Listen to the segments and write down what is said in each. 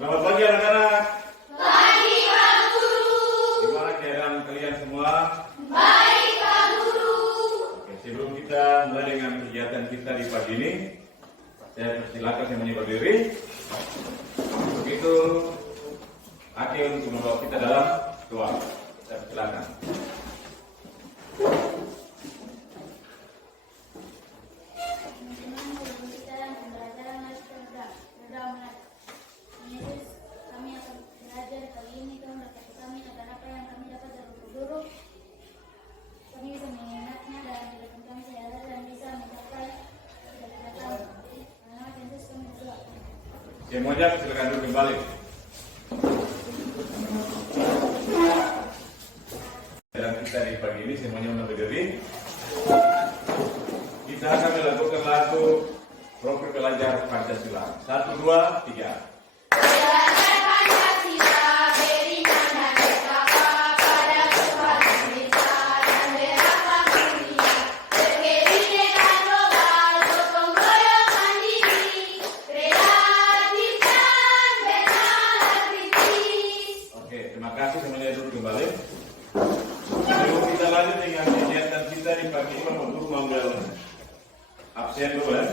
Selamat pagi anak-anak. Pagi Pak Guru. Gimana keadaan kalian semua? Baik Pak Guru. Oke, sebelum kita mulai dengan kegiatan kita di pagi ini, saya persilakan semuanya berdiri. Begitu Aki untuk membawa kita dalam doa. Saya persilakan. Semuanya silakan duduk kembali. Dan kita di pagi ini semuanya sudah berdiri. Kita akan melakukan lagu Profil Pelajar Pancasila. 1, 2, 3. Belajar Pancasila, berikan dan bertakwa pada Tuhan Indonesia dan berapa dunia. Berkebinekaan global, gotong royong mandiri, kreatif dan bernalar kritis. Oke, terima kasih semuanya duduk kembali. Sebelum kita lanjut dengan kegiatan kita di pagi ini, Bapak Guru mengambil absen dulu ya.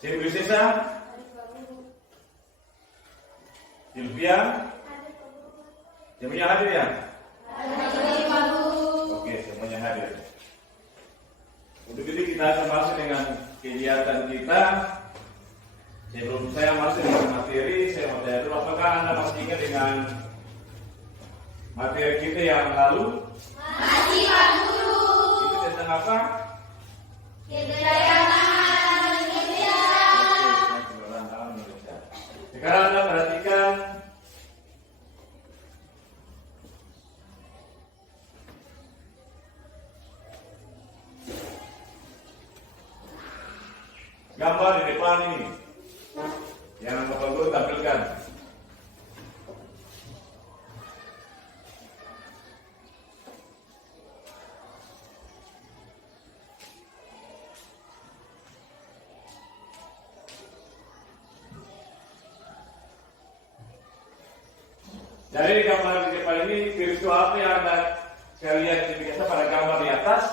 Silvia Sesa, Silvia, semuanya hadir ya? Oke, semuanya hadir. Untuk itu kita akan masuk dengan kegiatan kita. Sebelum saya masuk dengan materi, saya mau tanya dulu, apakah Anda masih ingat dengan materi kita yang lalu? Masih Pak Guru. Itu tentang apa? Keberagaman Indonesia. Sekarang Anda perhatikan gambar di depan ini yang Bapak Guru tampilkan. Jadi di gambar di depan ini virus apa yang Anda sekali lihat biasa pada gambar di atas?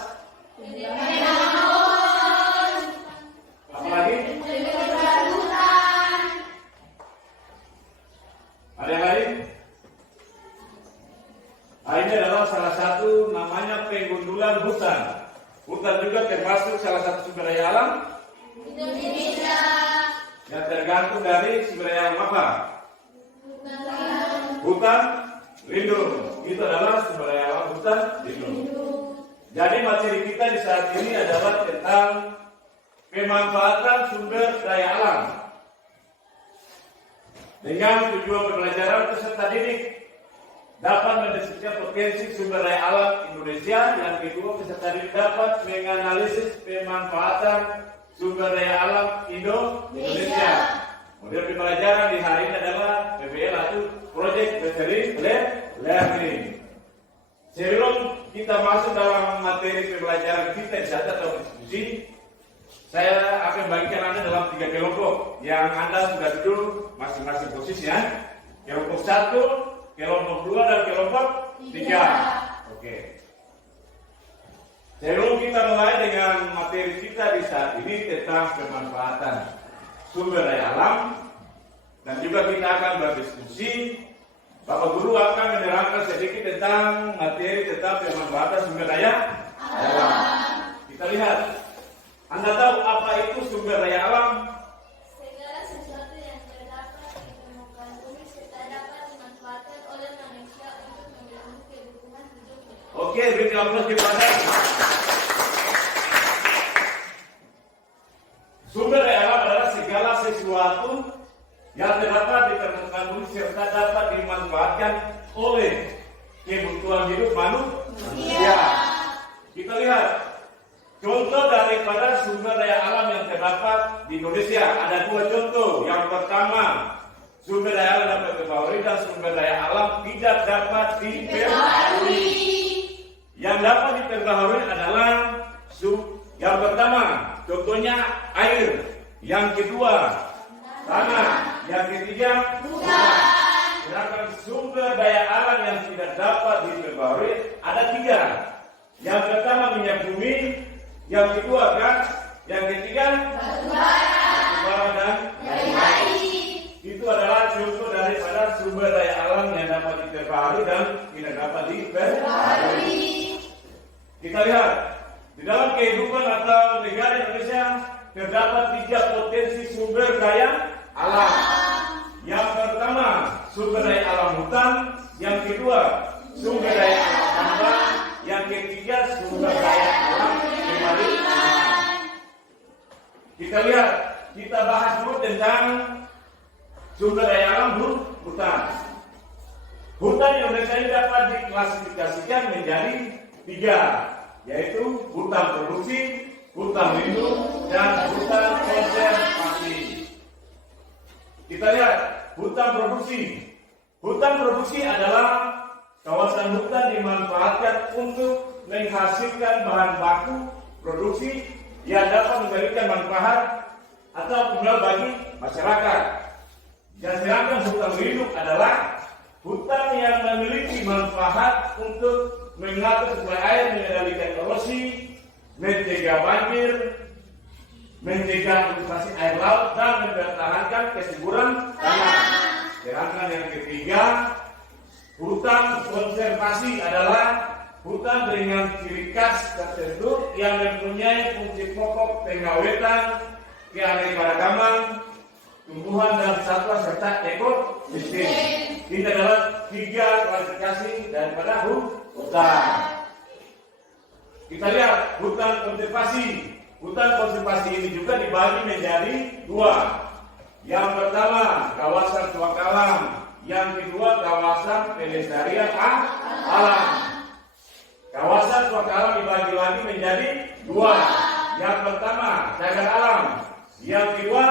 Apa lagi? Ada yang lain? Ini adalah salah satu namanya penggundulan hutan. Hutan juga termasuk salah satu sumber daya alam Indonesia. yang tergantung dari sumber daya alam apa? Hutan lindung. Itu adalah sumber daya alam hutan lindung. Jadi materi kita di saat ini adalah tentang pemanfaatan sumber daya alam dengan tujuan pembelajaran peserta didik dapat mendeskripsikan potensi sumber daya alam Indonesia. Yang kedua, peserta didik dapat menganalisis pemanfaatan sumber daya alam Indonesia. Model pembelajaran di hari ini adalah PBL atau Project Based Learning. Sebelum kita masuk dalam materi pembelajaran kita di saat atau diskusi, saya akan bagikan Anda dalam 3 kelompok yang Anda sudah duduk masing-masing posisi ya. Kelompok 1, kelompok 2, dan kelompok 3. Oke. Sebelum kita mulai dengan materi kita di saat ini tentang pemanfaatan sumber daya alam, dan juga kita akan berdiskusi, Bapak Guru akan menerangkan sedikit tentang materi tentang pemanfaatan sumber daya alam. Kita lihat. Anda tahu apa itu sumber daya alam? Segala sesuatu yang terdapat di permukaan bumi serta dapat dimanfaatkan oleh manusia untuk mengganggu kebutuhan hidupnya. Oke, beri aplaus kepada. Sumber daya alam adalah segala sesuatu yang terdapat di permukaan bumi serta dapat dimanfaatkan oleh kebutuhan hidup manusia. Kita lihat. Contoh daripada sumber daya alam yang terdapat di Indonesia ada 2 contoh. Yang pertama, sumber daya alam dapat diperbarui dan sumber daya alam tidak dapat diperbarui. yang dapat diperbaharui adalah yang pertama, contohnya air. Yang kedua, tanah. Yang ketiga, hutan. Sedangkan sumber daya alam yang tidak dapat diperbaharui ada 3. Yang pertama minyak bumi, yang kedua gas, yang ketiga batu bara dan lain-lain. Itu adalah contoh daripada sumber daya alam yang dapat diperbaharui dan tidak dapat diperbaharui. Kita lihat di dalam kehidupan atau negara Indonesia terdapat 3 potensi sumber daya alam. Yang pertama sumber daya alam hutan, yang kedua sumber daya alam tambang, yang ketiga sumber daya alam pribadi. Kita lihat, kita bahas dulu tentang sumber daya alam hutan. Hutan Indonesia ini dapat diklasifikasikan menjadi 3, yaitu hutan produksi, hutan lindung, dan hutan konservasi. Kita lihat hutan produksi. Hutan produksi adalah kawasan hutan dimanfaatkan untuk menghasilkan bahan baku produksi yang dapat memberikan manfaat atau keuntungan bagi masyarakat. Dan sedangkan hutan lindung adalah hutan yang memiliki manfaat untuk mengatur suplai air, mengendalikan erosi, mencegah banjir, mencegah infiltrasi air laut, dan mempertahankan kesuburan tanah. Sedangkan yang ketiga, hutan konservasi adalah hutan dengan ciri khas tertentu yang mempunyai fungsi pokok pengawetan, keanekaragaman, tumbuhan dan satwa serta ekosistem. Ini adalah 3 klasifikasi daripada hutan. Kita lihat hutan konservasi. Hutan konservasi ini juga dibagi menjadi 2. Yang pertama kawasan suaka alam, yang kedua kawasan pelestarian alam. Kawasan suaka alam dibagi lagi menjadi 2. Yang pertama cagar alam, yang kedua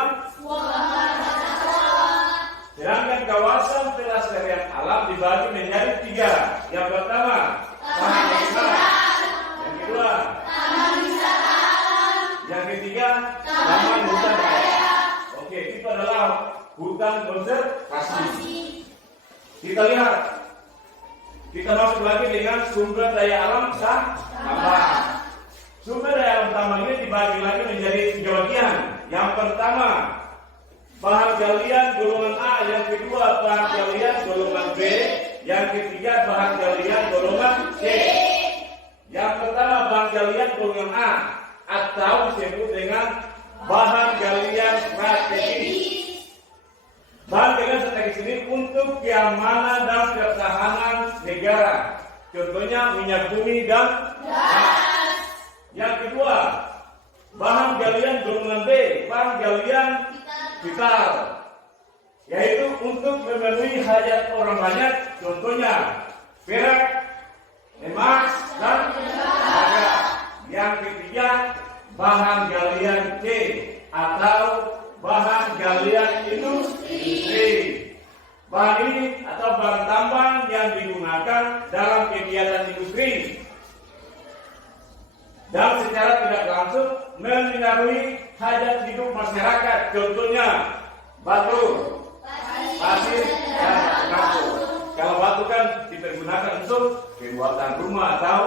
sedangkan kawasan pelestarian alam dibagi menjadi 3. Yang pertama taman nasional, yang kedua yang ketiga taman hutan raya. Oke, itu adalah hutan konservasi. Kita lihat, kita masuk lagi dengan sumber daya alam tambang. Sumber daya alam tambang ini dibagi lagi menjadi 3 bagian. Yang pertama bahan galian golongan A, yang kedua bahan galian golongan B, yang ketiga bahan galian golongan C. Yang pertama bahan galian golongan A atau disebut dengan bahan galian strategis. Bahan galian strategis ini untuk keamanan dan pertahanan negara. Contohnya minyak bumi dan gas. Yang kedua, bahan galian golongan B, bahan galian vital, yaitu untuk memenuhi hajat orang banyak. Contohnya perak, emas, dan tembaga. Yang ketiga, bahan galian C atau bahan galian industri. Bahan ini atau bahan tambang yang digunakan dalam kegiatan industri dan secara tidak langsung mempengaruhi hajat hidup masyarakat. Contohnya batu, pasir, dan batu. Kalau batu kan dipergunakan untuk pembuatan rumah atau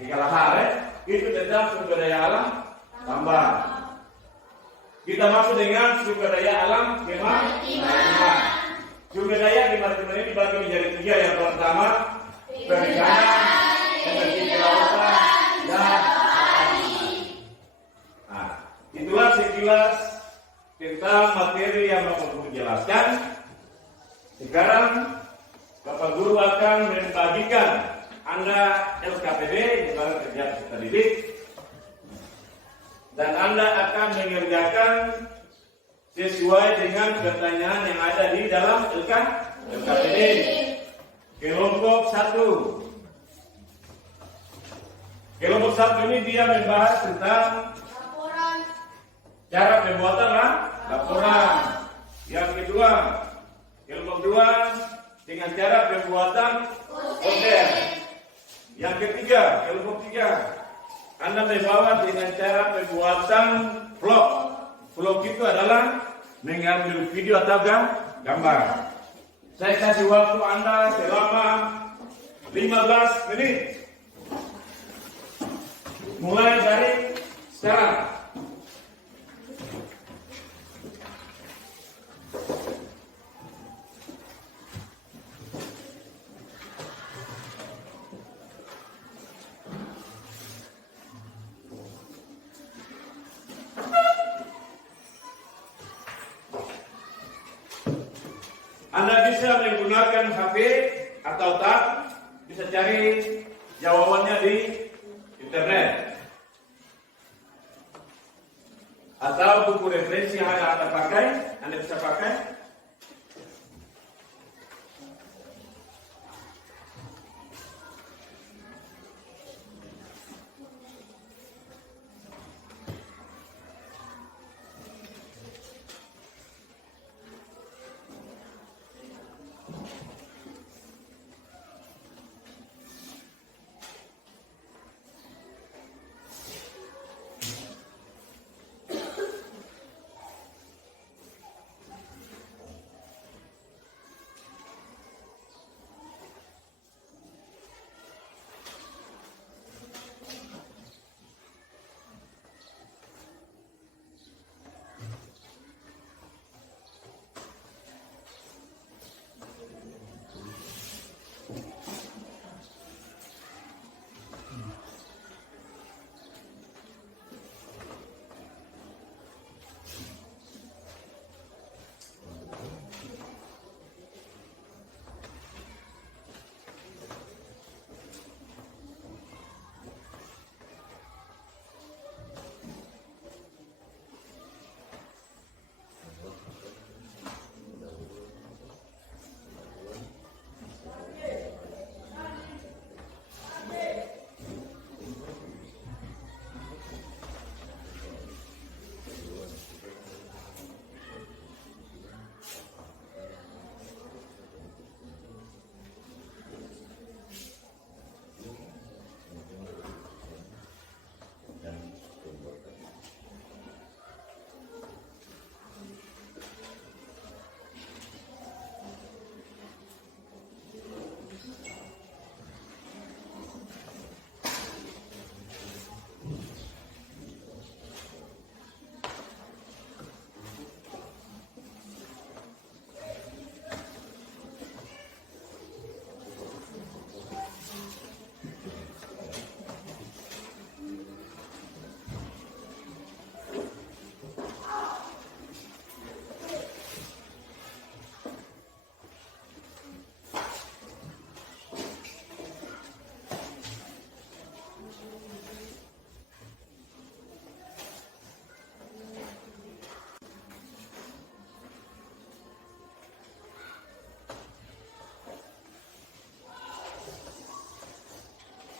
segala hal, itu tentang sumber daya alam tambang. Kita masuk dengan sumber daya alam kemaritiman. Sumber daya kemaritiman ini dibagi menjadi 3. Yang pertama perikanan, energi kelautan, dan itulah sekilas tentang materi yang Bapak Guru jelaskan. Sekarang Bapak Guru akan membagikan Anda LKPD, Lembaga Kerja Peserta Didik, dan Anda akan mengerjakan sesuai dengan pertanyaan yang ada di dalam LKPD. Kelompok 1. Kelompok 1 ini dia membahas tentang cara pembuatan laporan. Yang kedua, kelompok 2 dengan cara pembuatan order. Yang ketiga, kelompok 3, Anda membawa dengan cara pembuatan vlog. Vlog itu adalah mengambil video atau gambar. Saya kasih waktu Anda selama 15 menit. Mulai dari sekarang. Anda bisa menggunakan HP atau tab, bisa cari jawabannya di internet. Atau buku referensi yang Anda pakai, Anda bisa pakai.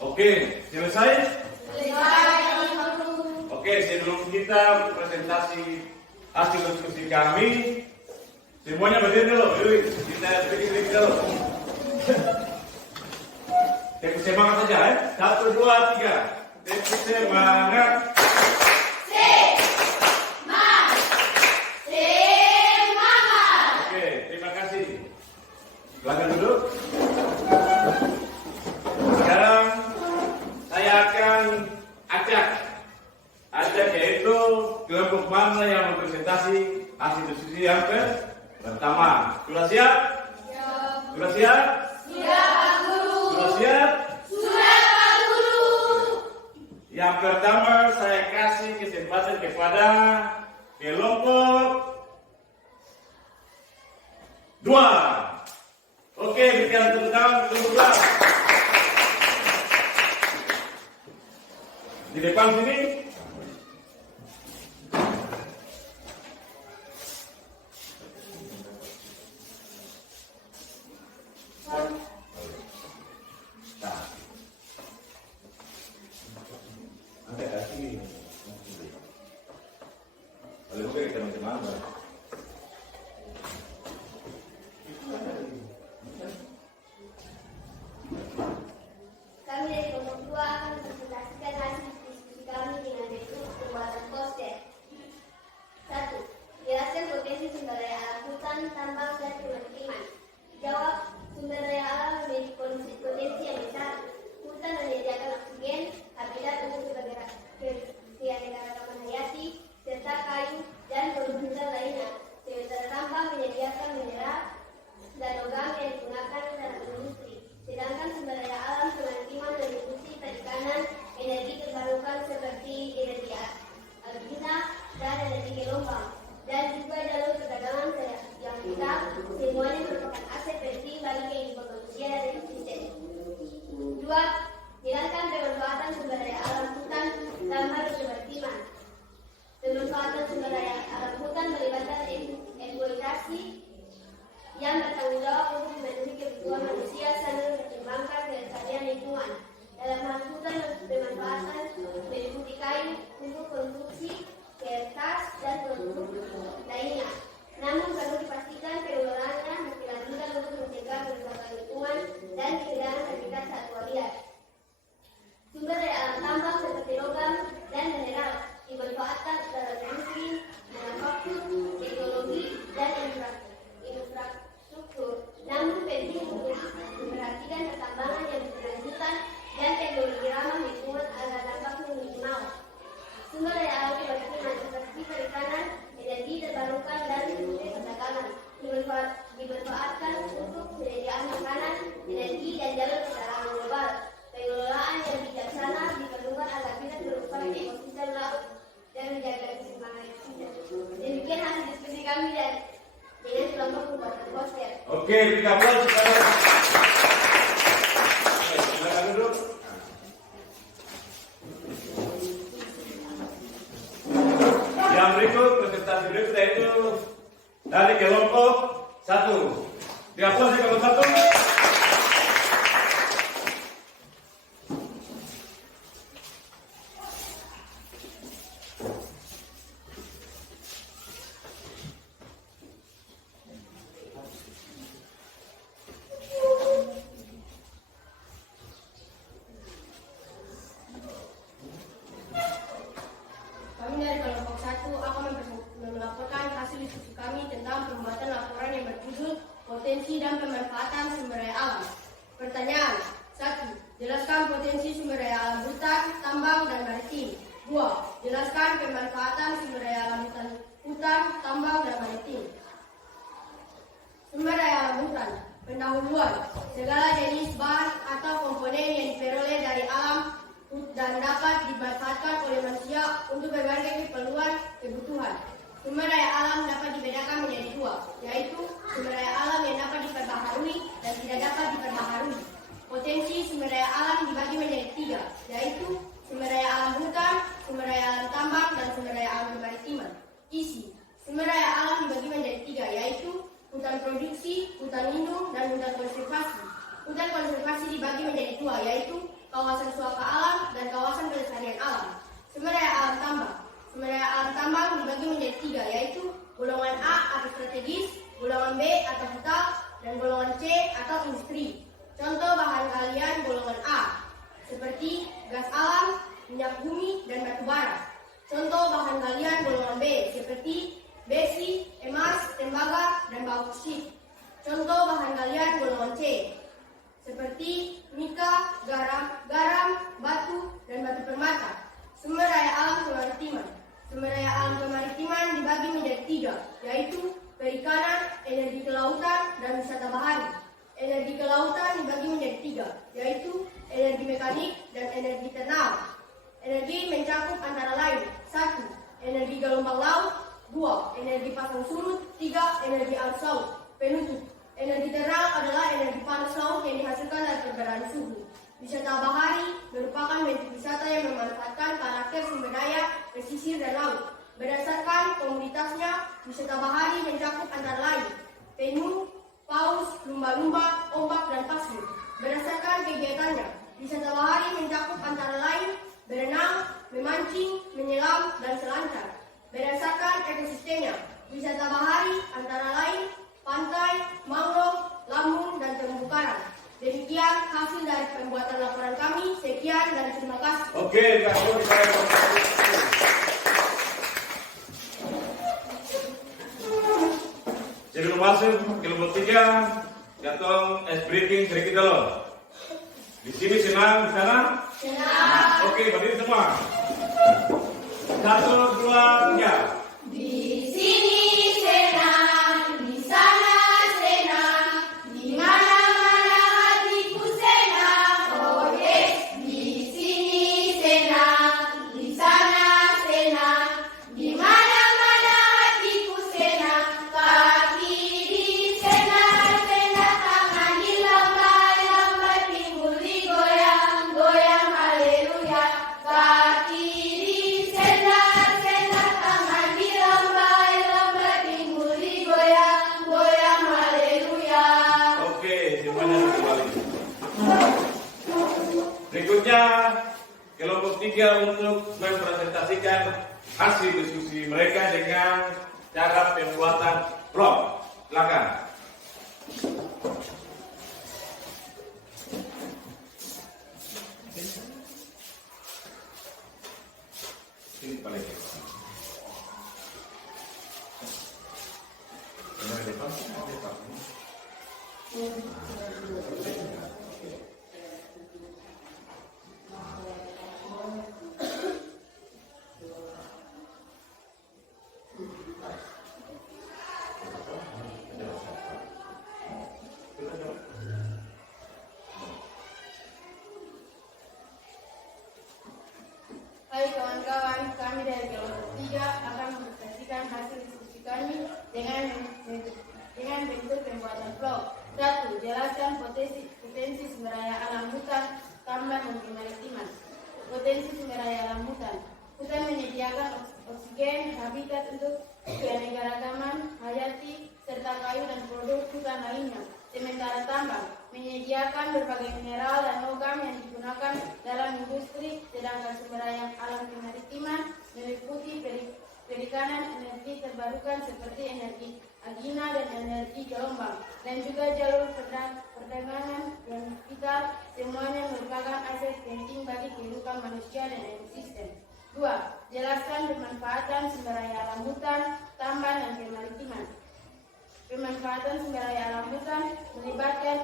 Oke, selesai? Oke, sebelum kita presentasi hasil diskusi kami, semuanya berdiri dulu. Yuk, kita berdiri dulu. Tepuk semangat saja, ya. 1, 2, 3. Tepuk semangat. Oke, terima kasih. Silakan duduk. Sekarang saya akan ajak yaitu kelompok mana yang mempresentasi hasil diskusi yang pertama. Sudah siap? Sudah siap? Siap, Guru. Sudah siap? Sudah, Pak Guru. Yang pertama saya kasih kesempatan kepada kelompok 2. Oke, berikan tepuk tangan kelompok 2. Di depan sini. Kami dari Dua manusia saling mempertimbangkan kelestarian lingkungan. Dalam hal hutan bermanfaatan meliputi kayu untuk konstruksi, kertas, dan produk lainnya. Namun perlu dipastikan pengelolaannya dilanjutkan untuk mencegah kerusakan lingkungan dan kehilangan habitat satwa liar. Sumber daya alam tambang seperti logam dan mineral dimanfaatkan dalam industri, manufaktur, teknologi, dan infrastruktur. Namun penting untuk memperhatikan pertambangan yang berkelanjutan dan teknologi ramah lingkungan agar dampaknya minimal. Sumber daya alam kemaritiman seperti perikanan, energi terbarukan, dan perdagangan dimanfaatkan untuk penyediaan makanan, energi, dan jalur perdagangan global. Pengelolaan yang bijaksana diperlukan agar tidak merusak ekosistem laut dan menjaga keseimbangan ekosistem. Demikian hasil diskusi kami dan dengan kelompok pembuatan poster. Oke, kita aplaus. Silakan duduk. Yang berikut, presentasi berikut yaitu dari kelompok 1. Diaplaus kelompok 1. Kami dari kelompok 1 akan melaporkan hasil diskusi kami tentang pembuatan laporan yang berjudul Potensi dan Pemanfaatan Sumber Daya Alam. Pertanyaan 1. Jelaskan potensi sumber daya alam hutan, tambang, dan maritim. 2. Jelaskan pemanfaatan sumber daya alam hutan, tambang, dan maritim. Sumber daya alam hutan. Pendahuluan. Segala jenis bahan atau komponen yang diperoleh dari alam dan dapat dimanfaatkan oleh manusia untuk berbagai kebutuhan. Sumber daya alam dapat dibedakan menjadi 2, yaitu sumber daya alam yang dapat diperbaharui dan tidak dapat diperbaharui. Potensi sumber daya alam dibagi menjadi 3, yaitu sumber daya alam hutan, sumber daya alam tambang, dan sumber daya alam kemaritiman. Isi sumber daya alam dibagi menjadi 3, yaitu hutan produksi, hutan lindung, dan hutan konservasi. Hutan konservasi dibagi menjadi 2, yaitu kawasan suaka alam dan kawasan pelestarian alam. Sumber daya alam tambang. Sumber daya alam tambang dibagi menjadi 3, yaitu golongan A atau strategis, golongan B atau vital, dan golongan C atau industri. Contoh bahan galian golongan A seperti gas alam, minyak bumi, dan batu bara. Contoh bahan galian golongan B seperti besi, emas, tembaga, dan bauksit. Contoh bahan galian golongan C seperti mika, garam, batu, dan batu permata. Sumber daya alam kemaritiman. Sumber daya alam kemaritiman dibagi menjadi 3, yaitu perikanan, energi kelautan, dan wisata bahari. Energi kelautan dibagi menjadi 3, yaitu energi mekanik dan energi thermal. Energi mencakup antara lain 1. Energi gelombang laut, 2. Energi pasang surut, 3. Energi arus laut. Penutup. Energi thermal adalah energi panas laut yang dihasilkan dari perbedaan suhu. Wisata bahari merupakan bentuk wisata yang memanfaatkan karakter sumber daya pesisir dan laut. Berdasarkan komoditasnya, wisata bahari mencakup antara lain penyu, paus, lumba-lumba, ombak, dan pasir. Berdasarkan kegiatannya, wisata bahari mencakup antara lain berenang, memancing, menyelam, dan selancar. Berdasarkan ekosistemnya, wisata bahari antara lain pantai, mangrove, lamun, dan terumbu karang. Demikian hasil dari pembuatan laporan kami. Sekian dan terima kasih. Oke, sebelum masuk kelompok 3, Gatong es briefing sedikit dulu. Di sini senang, di sana? Senang. Oke, berdiri semua. 1, 2, 3. Di sini senang, di sana senang, di mana-mana hatiku senang. Oh yes, di sini senang, di sana senang, di mana-mana hatiku senang. Kaki disenang-senang, tangan dilambai-lambai, pinggul digoyang-goyang, haleluya. Kaki disenang-senang, tangan 3 untuk mempresentasikan hasil diskusi mereka dengan cara pembuatan vlog. Silakan. Ini paling Hai kawan-kawan, kami dari kelompok 3 akan mempresentasikan hasil diskusi kami dengan bentuk pembuatan vlog. 1. Jelaskan potensi sumber daya alam hutan, tambang, dan kemaritiman. Potensi sumber daya alam hutan. Hutan menyediakan oksigen, habitat untuk keanekaragaman hayati, serta kayu dan produk hutan lainnya. Sementara tambang menyediakan berbagai mineral dan logam yang digunakan dalam industri, sedangkan sumber daya alam kemaritiman meliputi perikanan, energi terbarukan seperti energi angina dan energi gelombang, dan juga jalur perdagangan yang vital. Semuanya merupakan aset penting bagi kehidupan manusia dan ekosistem. 2. Jelaskan pemanfaatan sumber daya alam hutan, tambang, dan kemaritiman. Pemanfaatan sumber daya alam hutan melibatkan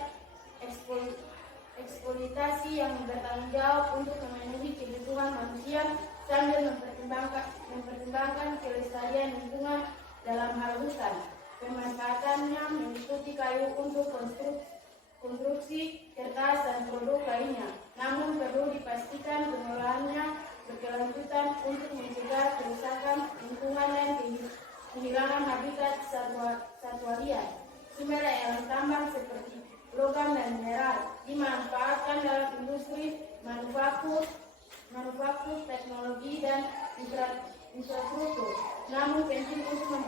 eksploitasi yang bertanggung jawab untuk memenuhi kebutuhan manusia sambil mempertimbangkan kelestarian lingkungan dalam hal hutan. Pemanfaatannya meliputi kayu untuk konstruksi, kertas, dan produk lainnya. Namun perlu dipastikan pengolahannya berkelanjutan untuk mencegah kerusakan lingkungan dan kehilangan habitat satwa liar. Sumber daya alam tambang seperti logam dan mineral dimanfaatkan dalam industri, manufaktur, teknologi, dan infrastruktur. Namun penting untuk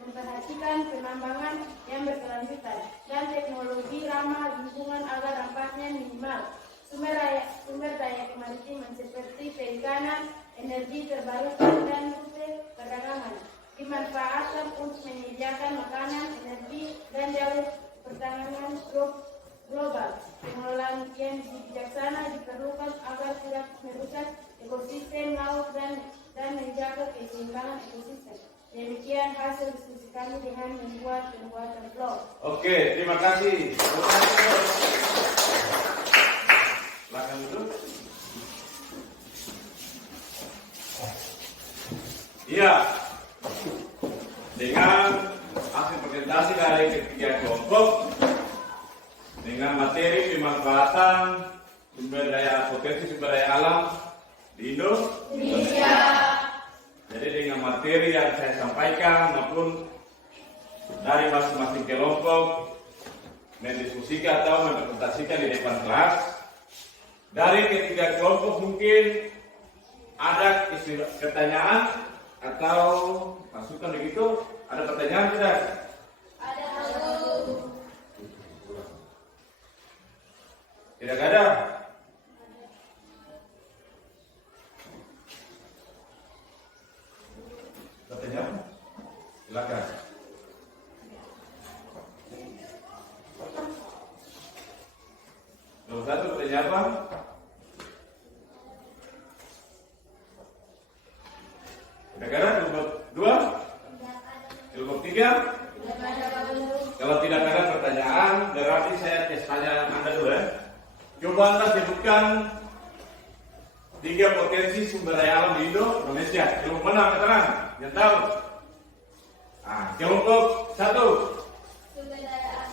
memperhatikan penambangan yang berkelanjutan dan teknologi ramah lingkungan agar dampaknya minimal. Sumber daya kemaritiman seperti perikanan, energi terbarukan, dan rute perdagangan dimanfaatkan untuk menyediakan makanan, energi, dan jalur perdagangan global. Pengelolaan yang bijaksana diperlukan agar tidak merusak ekosistem laut dan menjaga keseimbangan ekosistem. Demikian hasil diskusi kami dengan membuat pembuatan vlog. Oke, terima kasih. Silakan duduk. Iya. Dengan hasil presentasi dari ketiga kelompok dengan materi pemanfaatan potensi sumber daya alam di Indonesia. Jadi dengan materi yang saya sampaikan maupun dari masing-masing kelompok mendiskusikan atau mempresentasikan di depan kelas, dari ketiga kelompok mungkin ada pertanyaan atau masukan begitu. Ada pertanyaan tidak? Ada. Tidak ada? Pertanyaan? Silakan. Nomor 1 pertanyaan apa? Tidak ada? Nomor 2? Nomor 3? Kalau tidak ada pertanyaan, berarti saya tes tanya Anda dulu ya. Coba Anda sebutkan 3 potensi sumber daya alam di Indonesia. Kelompok mana keterangan? Yang tahu? Kelompok 1. Sumber daya alam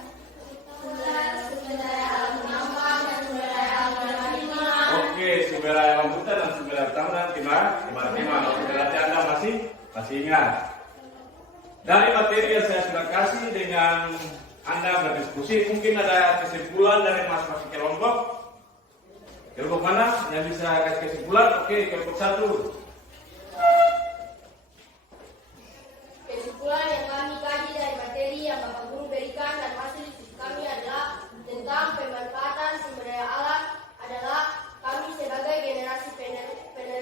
hutan, sumber daya alam tambang, dan sumber daya alam kemaritiman. Oke, sumber daya alam hutan dan sumber daya tambang kemaritiman. Berarti Anda masih ingat. Dari materi yang saya sudah kasih dengan Anda berdiskusi, mungkin ada kesimpulan dari masing-masing kelompok. Kelompok mana yang bisa kasih kesimpulan? Oke, kelompok 1. Kesimpulan yang kami kaji dari materi yang Bapak Guru berikan dan hasil diskusi kami adalah tentang pemanfaatan sumber daya alam adalah kami sebagai generasi penerus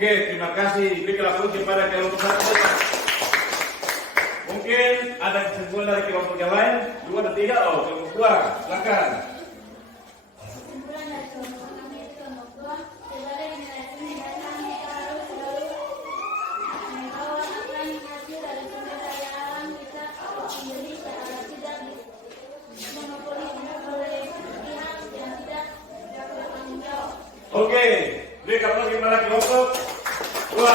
Oke, terima kasih. Berikan aplaus kepada kelompok satu. Mungkin ada kesimpulan dari kelompok yang lain, 2 dan 3. Oh, kelompok 2, silakan. Kesimpulan dari kelompok kami itu kelompok 2, sebagai generasi mendatang kita harus selalu membawa akan hasil dari sumber daya alam kita sendiri agar tidak monopoli oleh pihak yang tidak dapat bertanggung jawab. Oke, berikan aplaus kepada kelompok 2.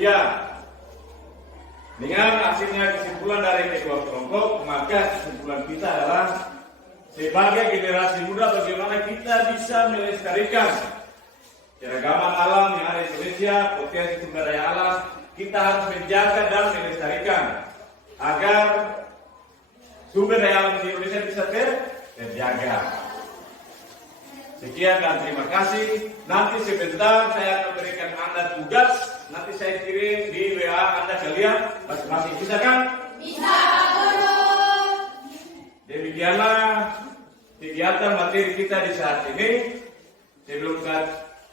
Iya. Dengan hasilnya kesimpulan dari kedua kelompok, maka kesimpulan kita adalah sebagai generasi muda bagaimana kita bisa melestarikan keragaman alam yang ada di Indonesia, potensi sumber daya alam, kita harus menjaga dan melestarikan agar sumber daya alam di Indonesia bisa terjaga. Sekian dan terima kasih. Nanti sebentar saya akan berikan Anda tugas. Nanti saya kirim di WA Anda kalian masing-masing. Bisa kan? Bisa, Pak Guru. Demikianlah kegiatan materi kita di saat ini. Sebelum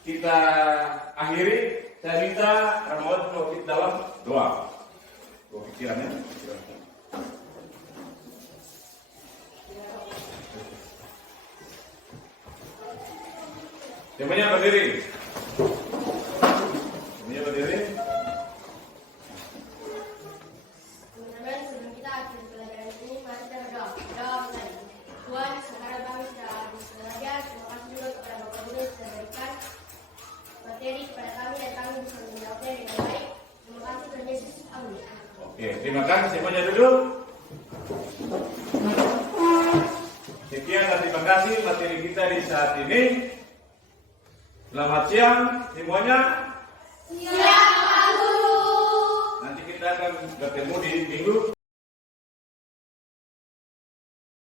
kita akhiri, saya minta Ramadan untuk kita dalam doa. Pikirannya. Semuanya berdiri. Semuanya berdiri. Teman-teman, sebelum kita akhiri pelajaran ini, mari kita berdoa. Doa mulai. Tuhan, sekarang kami sudah habis belajar. Terima kasih juga kepada Bapak Guru yang sudah berikan materi kepada kami dan kami bisa menjawabnya dengan baik. Terima kasih Tuhan Yesus. Amin. Oke, terima kasih. Semuanya duduk. Sekian dan terima kasih materi kita di saat ini. Selamat siang semuanya. Siap, Pak Guru. Nanti kita akan bertemu di minggu